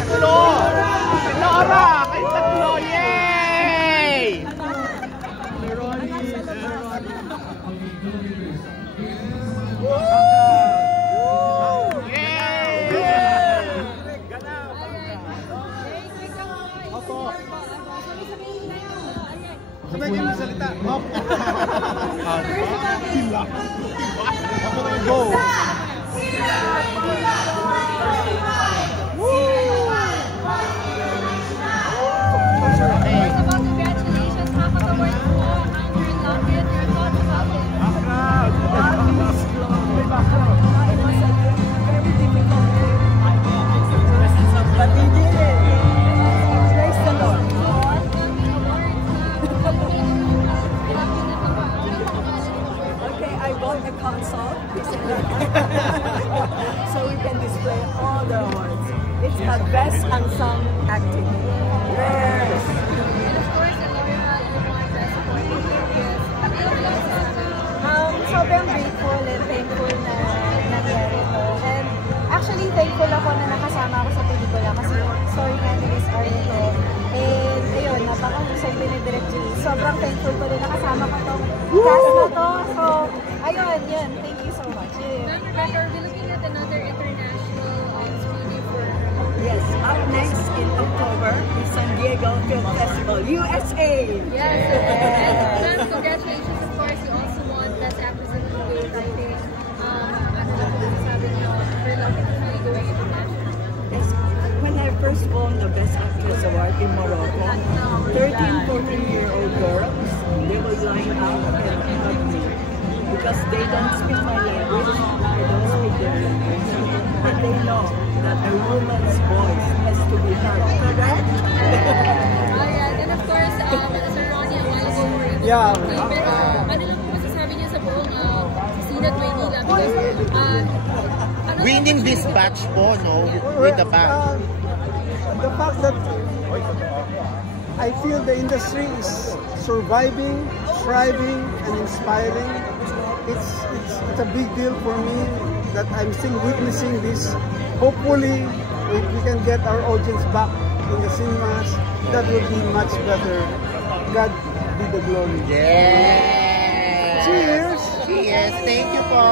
tatlo! Laura! Kayong tatlo! Yay! Sabay kayo magsalita. Ako na go. Congratulations, half of the world po. Ang your locket, your thoughts about it. It was a very difficult day. But we did it. Praise the Lord. Okay, I bought a console so we can display all the awards. It's the best unsung acting. Yes. And of course, the Laura, you won Best Supporting Actress. Sobrang grateful and thankful na nangyari to. And actually, thankful ako na nakasama ako sa pelikula kasi story nga ni Miss Arito. And ayun, napakahusay din ni Direk G. Sobrang thankful ko din nakasama ko tong cast na to. So, ayun, yun. Thank you so much. Ma'am Rebecca, are we looking at another international screening for Yes, up next in October is San Diego Film Festival, USA. Yes, and ma'am, congratulations, of course. You also won Best Actress in Creative Writing. Ano lang po sabi niyo, we're lucky to see you going international. Yes, when I first won the Best Actress Award in Morocco, 13, 14-year-old girls, they will line up and hug me because they don't speak my language, they don't speak their language, but they know that a woman's voice has to be heard. Correct? Alright, and of course, Sir Ronnie, a while ago we were able Yeah. to see, pero ano lang po masasabi niyo sa buong Sinat Maynila because ano Winning this batch po, no? With the batch. The fact that I feel the industry is surviving, thriving, and inspiring. It's a big deal for me that I'm still witnessing this. Hopefully, if we can get our audience back in the cinemas, that would be much better. God be the glory. Yes! Cheers! Cheers! Thank you po!